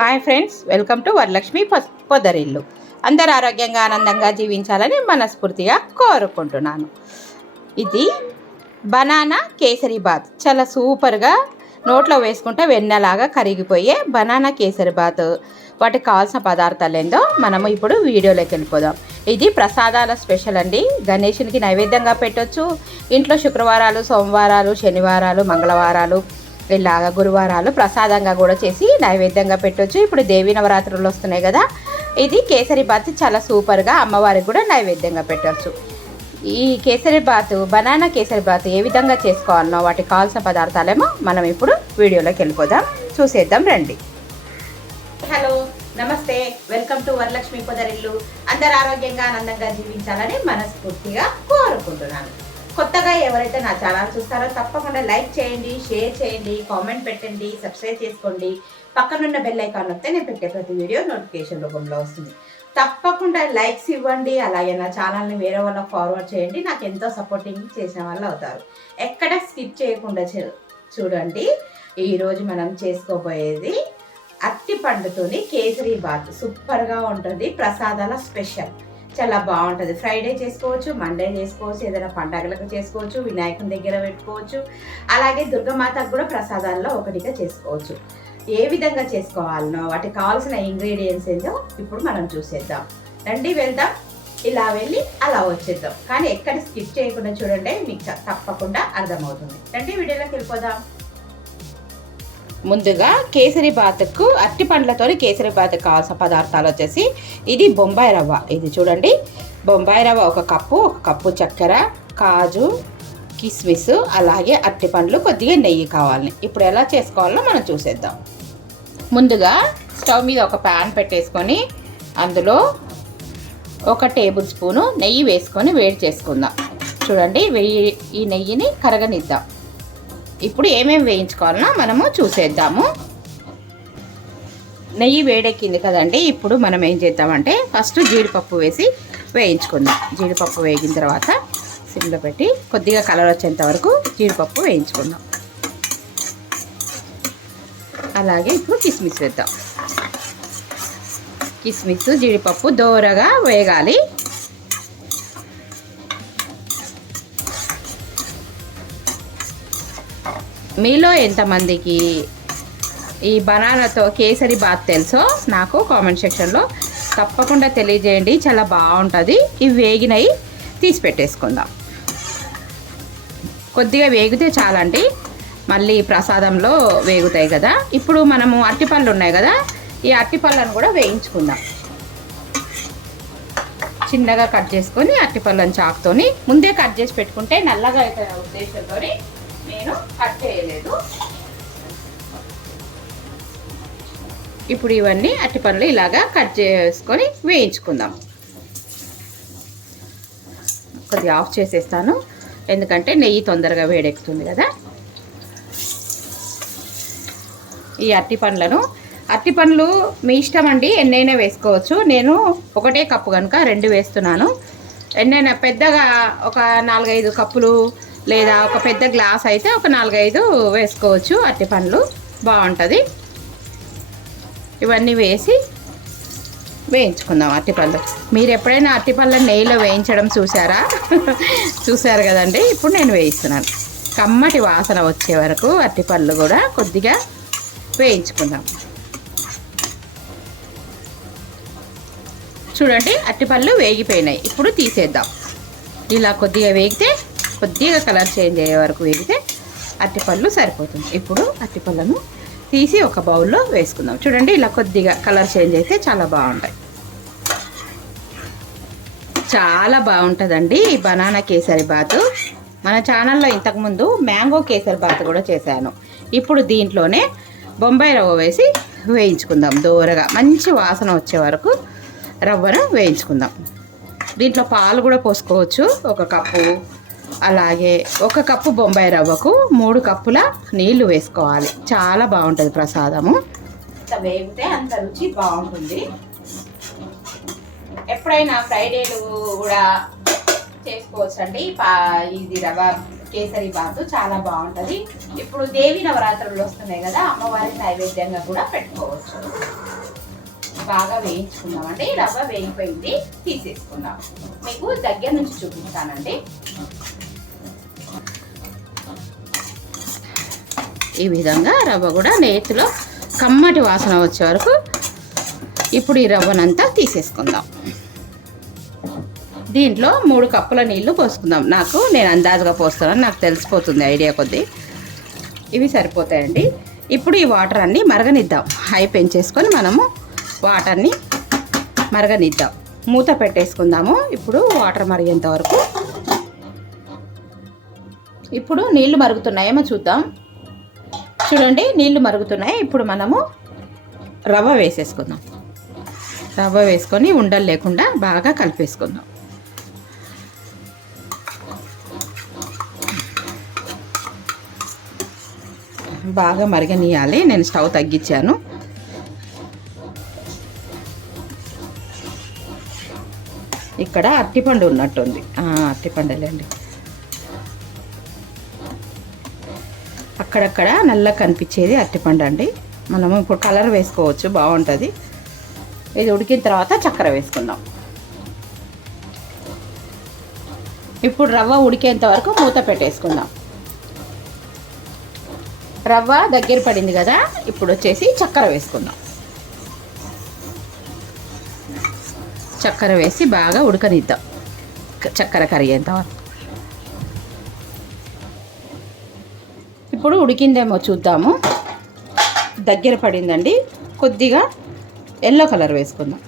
Hi friends, welcome to Varalakshmi Podarillu. అందరు ఆరోగ్యంగా ఆనందంగా జీవించాలని మనస్ఫూర్తిగా కోరుకుంటున్నాను. ఇది బనానా కేసరి బాత్. చాలా సూపర్గా నోట్లో వేసుకుంటే వెన్నలాగా కరిగిపోయే బనానా కేసరి బాత్. వాటికి కావాల్సిన పదార్థాలు ఏందో మనము ఇప్పుడు వీడియోలోకి వెళ్ళిపోదాం. ఇది ప్రసాదాల స్పెషల్ అండి. గణేషునికి నైవేద్యంగా పెట్టవచ్చు. ఇంట్లో శుక్రవారాలు, సోమవారాలు, శనివారాలు, మంగళవారాలు, ఇలాగా గురువారాలు ప్రసాదంగా కూడా చేసి నైవేద్యంగా పెట్టవచ్చు. ఇప్పుడు దేవీ నవరాత్రులు వస్తున్నాయి కదా, ఇది కేసరి బాత్ చాలా సూపర్గా అమ్మవారికి కూడా నైవేద్యంగా పెట్టవచ్చు. ఈ కేసరి బాత్, బనానా కేసరి బాత్ ఏ విధంగా చేసుకోవాలనో వాటికి కావాల్సిన పదార్థాలేమో మనం ఇప్పుడు వీడియోలోకి వెళ్ళిపోదాం, చూసేద్దాం రండి. హలో, నమస్తే, వెల్కమ్ టు వరలక్ష్మి పొదరిల్లు. అందరు ఆరోగ్యంగా ఆనందంగా జీవించాలని మనస్ఫూర్తిగా కోరుకుంటున్నాను. కొత్తగా ఎవరైతే నా ఛానల్ చూస్తారో తప్పకుండా లైక్ చేయండి, షేర్ చేయండి, కామెంట్ పెట్టండి, సబ్స్క్రైబ్ చేసుకోండి. పక్కనున్న బెల్ ఐకాన్ వస్తే నేను పెట్టే ప్రతి వీడియో నోటిఫికేషన్ రూపంలో వస్తుంది. తప్పకుండా లైక్స్ ఇవ్వండి. అలాగే నా ఛానల్ని వేరే వాళ్ళకి ఫార్వర్డ్ చేయండి. నాకు ఎంతో సపోర్టింగ్ చేసిన వాళ్ళు అవుతారు. ఎక్కడ స్కిప్ చేయకుండా చూడండి. ఈరోజు మనం చేసుకోబోయేది అరటి పండుతోని కేసరి బాత్. సూపర్గా ఉంటుంది, ప్రసాదాల స్పెషల్. చాలా బాగుంటుంది. ఫ్రైడే చేసుకోవచ్చు, మండే చేసుకోవచ్చు, ఏదైనా పండగలకు చేసుకోవచ్చు, వినాయకుని దగ్గర పెట్టుకోవచ్చు, అలాగే దుర్గమాతకు కూడా ప్రసాదాల్లో ఒకటిగా చేసుకోవచ్చు. ఏ విధంగా చేసుకోవాలనో వాటికి కావాల్సిన ఇంగ్రీడియంట్స్ ఏందో ఇప్పుడు మనం చూసేద్దాం రండి. వెళ్దాం, ఇలా వెళ్ళి అలా వచ్చేద్దాం. కానీ ఎక్కడ స్కిప్ చేయకుండా చూడండి, మీకు తప్పకుండా అర్థమవుతుంది. రండి, వీడియోలోకి వెళ్ళిపోదాం. ముందుగా కేసరి బాత్కు అరటి పండ్లతో కేసరి బాత్కు కావాల్సిన పదార్థాలు వచ్చేసి ఇది బొంబాయి రవ్వ. ఇది చూడండి, బొంబాయి రవ్వ ఒక కప్పు చక్కెర, కాజు, కిస్మిస్, అలాగే అరటి పండ్లు, కొద్దిగా నెయ్యి కావాలి. ఇప్పుడు ఎలా చేసుకోవాలో మనం చూసేద్దాం. ముందుగా స్టవ్ మీద ఒక ప్యాన్ పెట్టేసుకొని అందులో 1 టేబుల్ స్పూను నెయ్యి వేసుకొని వేడి చేసుకుందాం. చూడండి, ఈ నెయ్యిని కరగనిద్దాం. ఇప్పుడు ఏమేమి వేయించుకోవాలన్నా మనము చూసేద్దాము. నెయ్యి వేడెక్కింది కదండి. ఇప్పుడు మనం ఏం చేద్దామంటే ఫస్ట్ జీడిపప్పు వేసి వేయించుకుందాం. జీడిపప్పు వేగిన తర్వాత సిమ్లో పెట్టి కొద్దిగా కలర్ వచ్చేంత వరకు జీడిపప్పు వేయించుకుందాం. అలాగే ఇప్పుడు కిస్మిస్ వేద్దాం. కిస్మిస్, జీడిపప్పు దోరగా వేగాలి. మీలో ఎంతమందికి ఈ బనానాతో కేసరి బాత్ తెలుసో నాకు కామెంట్ సెక్షన్లో తప్పకుండా తెలియజేయండి. చాలా బాగుంటుంది. ఇవి వేగినవి తీసి పెట్టేసుకుందాం. కొద్దిగా వేగితే చాలండి, మళ్ళీ ప్రసాదంలో వేగుతాయి కదా. ఇప్పుడు మనము అరటిపళ్ళు ఉన్నాయి కదా, ఈ అరటిపళ్ళను కూడా వేయించుకుందాం. చిన్నగా కట్ చేసుకొని అరటిపళ్ళని చాకుతోని ముందే కట్ చేసి పెట్టుకుంటే నల్లగా అయితే ఉద్దేశంతో నేను కట్ చేయలేదు. ఇప్పుడు ఇవన్నీ అరటిపండ్లు ఇలాగా కట్ చేసుకొని వేయించుకుందాం. కొద్దిగా ఆఫ్ చేసేస్తాను, ఎందుకంటే నెయ్యి తొందరగా వేడెక్కుతుంది కదా. ఈ అరటిపండ్లు మీ ఇష్టం అండి, ఎన్నైనా వేసుకోవచ్చు. నేను 1 కప్పు కనుక 2 వేస్తున్నాను. ఎన్నైనా పెద్దగా ఒక 4-5 కప్పులు లేదా ఒక పెద్ద గ్లాస్ అయితే ఒక 4-5 వేసుకోవచ్చు. అరటిపండ్లు బాగుంటుంది. ఇవన్నీ వేసి వేయించుకుందాం అరటిపళ్ళు. మీరు ఎప్పుడైనా అరటిపళ్ళని నెయ్యిలో వేయించడం చూసారు కదండి. ఇప్పుడు నేను వేయిస్తున్నాను. కమ్మటి వాసన వచ్చే వరకు అరటిపళ్ళు కూడా కొద్దిగా వేయించుకుందాం. చూడండి, అరటిపళ్ళు వేగిపోయినాయి. ఇప్పుడు తీసేద్దాం. ఇలా కొద్దిగా వేగితే, కొద్దిగా కలర్ చేంజ్ అయ్యే వరకు వేగితే అరటిపళ్ళు సరిపోతుంది. ఇప్పుడు అరటిపళ్ళను తీసి ఒక బౌల్లో వేసుకుందాం. చూడండి, ఇలా కొద్దిగా కలర్ చేంజ్ అయితే చాలా బాగుంటాయి. చాలా బాగుంటుందండి ఈ బనానా కేసరి బాత్. మన ఛానల్లో ఇంతకుముందు మ్యాంగో కేసరి బాత్ కూడా చేశాను. ఇప్పుడు దీంట్లోనే బొంబాయి రవ్వ వేసి వేయించుకుందాం. దూరగా మంచి వాసన వచ్చే వరకు రవ్వను వేయించుకుందాం. దీంట్లో పాలు కూడా పోసుకోవచ్చు, 1 కప్పు. అలాగే 1 కప్పు బొంబాయి రవ్వకు 3 కప్పుల నీళ్లు వేసుకోవాలి. చాలా బాగుంటుంది ప్రసాదము. ఇంత వేగితే అంత రుచి బాగుంటుంది. ఎప్పుడైనా ఫ్రైడేలు కూడా చేసుకోవచ్చు అండి. ఇది రవ్వ కేసరి బాత్ చాలా బాగుంటుంది. ఇప్పుడు దేవి నవరాత్రులు వస్తున్నాయి కదా, అమ్మవారికి నైవేద్యంగా కూడా పెట్టుకోవచ్చు. బాగా వేయించుకుందామండి. రవ్వ వేగిపోయింది, తీసేసుకుందాం. మీకు దగ్గర నుంచి చూపిస్తానండి. ఈ విధంగా రవ్వ కూడా నేతిలో కమ్మటి వాసన వచ్చే వరకు ఇప్పుడు ఈ రవ్వనంతా తీసేసుకుందాం. దీంట్లో 3 కప్పుల నీళ్లు పోసుకుందాం. నేను అందాజుగా పోస్తున్నాను, నాకు తెలిసిపోతుంది ఐడియా కొద్దీ. ఇవి సరిపోతాయండి. ఇప్పుడు ఈ వాటర్ అన్నీ మరగనిద్దాం. హై పెంచేసుకొని మనము వాటర్ని మరగనిద్దాం. మూత పెట్టేసుకుందాము. ఇప్పుడు వాటర్ మరిగేంత వరకు. ఇప్పుడు నీళ్లు మరుగుతున్నాయేమో చూద్దాం. చూడండి, నీళ్లు మరుగుతున్నాయి. ఇప్పుడు మనము రవ్వ వేసేసుకుందాం. రవ్వ వేసుకొని ఉండలు లేకుండా బాగా కలిపేసుకుందాం. బాగా మరగనియాలి. నేను స్టవ్ తగ్గించాను. ఇక్కడ అరటిపండు ఉన్నట్టుంది. అరటిపండులేండి. అక్కడక్కడ నల్ల కనిపించేది అరటిపండు అండి. మనము ఇప్పుడు కలర్ వేసుకోవచ్చు, బాగుంటుంది. ఇది ఉడికిన తర్వాత చక్కెర వేసుకుందాం. ఇప్పుడు రవ్వ ఉడికేంత వరకు మూత పెట్టేసుకుందాం. రవ్వ దగ్గర పడింది కదా, ఇప్పుడు వచ్చేసి చక్కెర వేసుకుందాం. చక్కెర వేసి బాగా ఉడకనిద్దాం. చక్కెర కరిగేంత వరకు. ఇప్పుడు ఉడికిందేమో చూద్దాము. దగ్గర పడిందండి. కొద్దిగా ఎల్లో కలర్ వేసుకుందాం,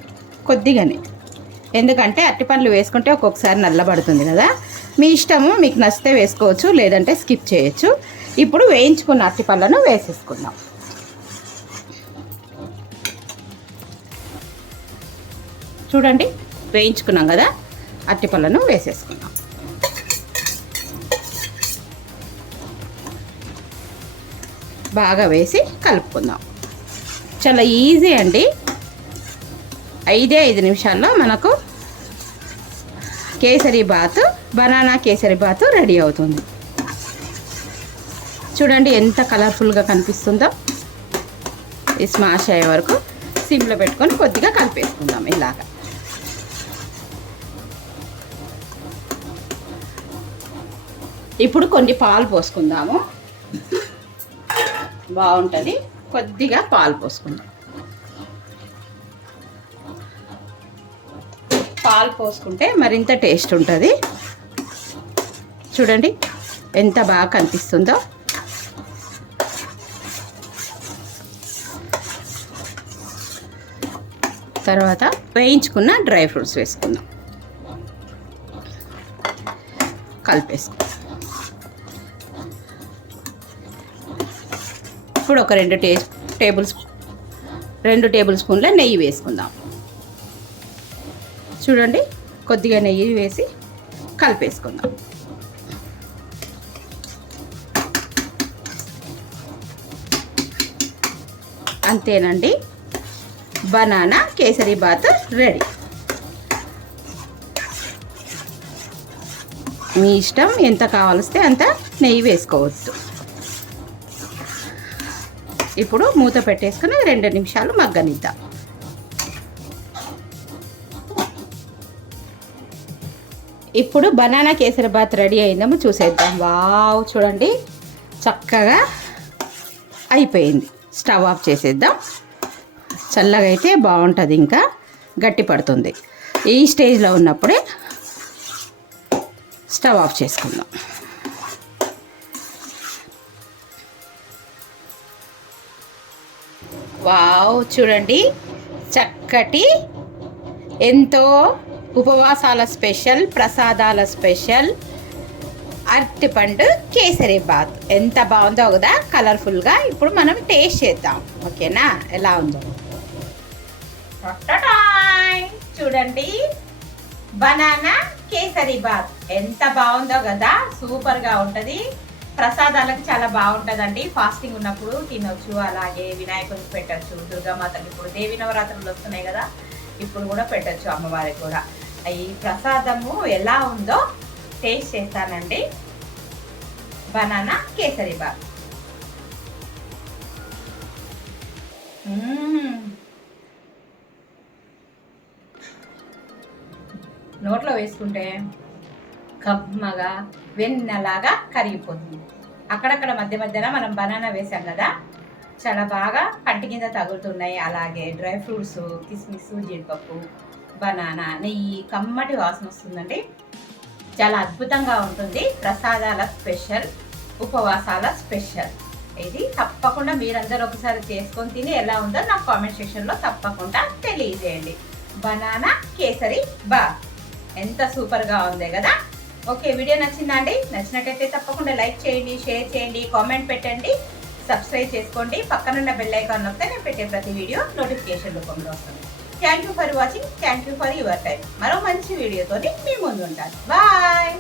కొద్దిగానే. ఎందుకంటే అరటిపండ్లు వేసుకుంటే ఒక్కొక్కసారి నల్లబడుతుంది కదా. మీ ఇష్టము, మీకు నచ్చితే వేసుకోవచ్చు, లేదంటే స్కిప్ చేయొచ్చు. ఇప్పుడు వేయించుకున్న అరటిపళ్ళను వేసేసుకుందాం. చూడండి, వేయించుకున్నాం కదా, అరటిపళ్ళను వేసేసుకుందాం. బాగా వేసి కలుపుకుందాం. చాలా ఈజీ అండి. 5 నిమిషాల్లో మనకు కేసరి బాత్, బనానా కేసరి బాత్ రెడీ అవుతుంది. చూడండి ఎంత కలర్ఫుల్గా కనిపిస్తుందో. ఈ స్మాష్ అయ్యే వరకు సిమ్లో పెట్టుకొని కొద్దిగా కలిపేసుకుందాం. ఇలాగా ఇప్పుడు కొన్ని పాలు పోసుకుందాము, బాగుంటుంది. కొద్దిగా పాలు పోసుకుందాం. పాలు పోసుకుంటే మరింత టేస్ట్ ఉంటుంది. చూడండి ఎంత బాగా కనిపిస్తుందో. తర్వాత వేయించుకున్న డ్రై ఫ్రూట్స్ వేసుకుందాం. కలిపేసుకుందాం. ఇప్పుడు ఒక 2 టేబుల్ స్పూన్ల నెయ్యి వేసుకుందాం. చూడండి, కొద్దిగా నెయ్యి వేసి కలిపేసుకుందాం. అంతేనండి, బనానా కేసరి బాత్ రెడీ. మీ ఇష్టం, ఎంత కావాల్స్తే అంత నెయ్యి వేసుకోవచ్చు. ఇప్పుడు మూత పెట్టేసుకుని 2 నిమిషాలు మగ్గనిద్దాం. ఇప్పుడు బనానా కేసరి బాత్ రెడీ అయిందేమో చూసేద్దాం. వావ్, చూడండి చక్కగా అయిపోయింది. స్టవ్ ఆఫ్ చేసేద్దాం. చల్లగా అయితే బాగుంటుంది, ఇంకా గట్టి పడుతుంది. ఈ స్టేజ్లో ఉన్నప్పుడే స్టవ్ ఆఫ్ చేసుకుందాం. వావ్, చూడండి చక్కటి, ఎంతో ఉపవాసాల స్పెషల్, ప్రసాదాల స్పెషల్ అరటిపండు కేసరి బాత్ ఎంత బాగుందో కదా, కలర్ఫుల్గా. ఇప్పుడు మనం టేస్ట్ చేద్దాం, ఓకేనా? ఎలా ఉందో చూడండి. బనానా కేసరి బాత్ ఎంత బాగుందో కదా, సూపర్గా ఉంటుంది. ప్రసాదాలకు చాలా బాగుంటుందండి. ఫాస్టింగ్ ఉన్నప్పుడు తినొచ్చు, అలాగే వినాయకుడికి పెట్టచ్చు, దుర్గామాతకి. ఇప్పుడు దేవి నవరాత్రులు వస్తున్నాయి కదా, ఇప్పుడు కూడా పెట్టచ్చు అమ్మవారికి కూడా. ఈ ప్రసాదము ఎలా ఉందో టేస్ట్ చేస్తానండి. బనానా కేసరి బాత్ నోట్లో వేసుకుంటే కమ్మగా వెన్నలాగా కరిగిపోతుంది. అక్కడక్కడ మధ్య మధ్యన మనం బనానా వేసాం కదా, చాలా బాగా పంటి కింద తగులుతున్నాయి. అలాగే డ్రై ఫ్రూట్స్, కిస్మిస్, జీడిపప్పు, బనానా, నెయ్యి కమ్మటి వాసన వస్తుందండి. చాలా అద్భుతంగా ఉంటుంది. ప్రసాదాల స్పెషల్, ఉపవాసాల స్పెషల్. ఇది తప్పకుండా మీరందరూ ఒకసారి చేసుకొని తిని ఎలా ఉందో నాకు కామెంట్ సెక్షన్లో తప్పకుండా తెలియజేయండి. బనానా కేసరి బాత్ ఎంత సూపర్గా ఉంది కదా. ఓకే, వీడియో నచ్చిందా అండి? నచ్చినట్టయితే తప్పకుండా లైక్ చేయండి, షేర్ చేయండి, కామెంట్ పెట్టండి, సబ్స్క్రైబ్ చేసుకోండి. పక్కనున్న బెల్ ఐకాన్ నొక్కితే నేను పెట్టే ప్రతి వీడియో నోటిఫికేషన్ రూపంలో వస్తుంది. Thank you for watching. Thank you for your time. మరో మంచి వీడియోతో మీ ముందు ఉంటాను. బాయ్.